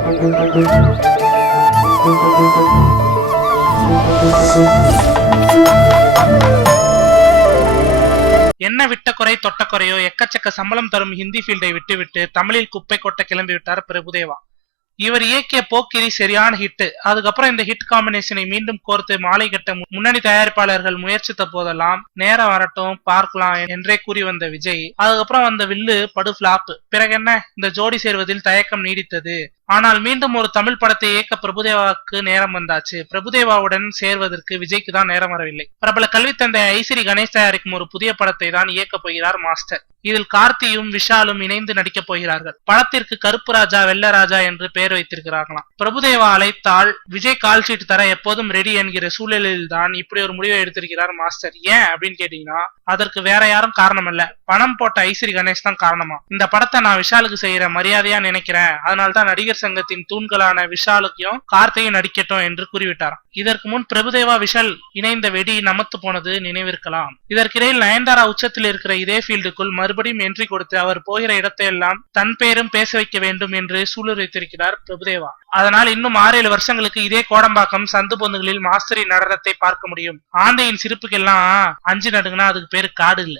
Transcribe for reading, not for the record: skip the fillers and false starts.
என்ன விட்ட குறை தொட்ட குறையோ எக்கச்சக்க சம்பளம் தரும் ஹிந்தி ஃபீல்டை விட்டுவிட்டு தமிழில் குப்பை கொட்ட கிளம்பி விட்டார் பிரபுதேவா. இவர் இயக்கிய போக்கிரி சரியான ஹிட். அதுக்கப்புறம் இந்த ஹிட் காம்பினேஷனை மீண்டும் கோர்த்து மாலை கட்ட முன்னணி தயாரிப்பாளர்கள் முயற்சித்த போதெல்லாம் நேரம் வரட்டும் பார்க்கலாம் என்றே கூறி வந்த விஜய் அதுக்கப்புறம் வந்த வில்லு படு பிளாப். பிறகு என்ன, இந்த ஜோடி சேர்வதில் தயக்கம் நீடித்தது. ஆனால் மீண்டும் ஒரு தமிழ் படத்தை இயக்க பிரபுதேவாவுக்கு நேரம் வந்தாச்சு. பிரபுதேவாவுடன் சேர்வதற்கு விஜய்க்கு தான் நேரம் வரவில்லை. பிரபல கல்வி தந்தை ஐசிரி கணேஷ் தயாரிக்கும் ஒரு புதிய படத்தை தான் இயக்க போகிறார் மாஸ்டர். இதில் கார்த்தியும் விஷாலும் இணைந்து நடிக்கப் போகிறார்கள். படத்திற்கு கருப்பு ராஜா வெள்ள ராஜா என்று பெயர் வைத்திருக்கிறார்களாம். பிரபுதேவா அழைத்தால் விஜய் கால் ஷீட் தர எப்போதும் ரெடி என்கிற சூழலில் தான் இப்படி ஒரு முடிவை எடுத்திருக்கிறார் மாஸ்டர். ஏன் அப்படின்னு கேட்டீங்கன்னா அதற்கு வேற யாரும் காரணம் இல்ல, பணம் போட்ட ஐசிரி கணேஷ் தான் காரணமா. இந்த படத்தை நான் விஷாலுக்கு செய்யற மரியாதையா நினைக்கிறேன், அதனால்தான் நடிகர் சங்கத்தின் தூண்களான விஷாலுக்கும் கார்த்தியும் நடிக்கட்டும் என்று கூறிவிட்டாராம். இதற்கு முன் பிரபுதேவா விஷால் இணைந்த வெடி நமத்து போனது நினைவிருக்கலாம். இதற்கிடையில் நயன்தாரா உச்சத்தில் இருக்கிற இதே ஃபீல்டுக்குள் மறுபடியும் என்ட்ரி கொடுத்து அவர் போகிற இடத்தையெல்லாம் தன் பேரும் பேச வைக்க வேண்டும் என்று சூழல் வைத்திருக்கிறார் பிரபுதேவா. அதனால் இன்னும் 6-7 வருஷங்களுக்கு இதே கோடம்பாக்கம் சந்து பொந்துகளில் மாஸ்டரின் நடனத்தை பார்க்க முடியும். ஆந்தையின் சிரிப்புக்கெல்லாம் அஞ்சு நடுங்கன்னா அதுக்கு பேரு காடு இல்ல.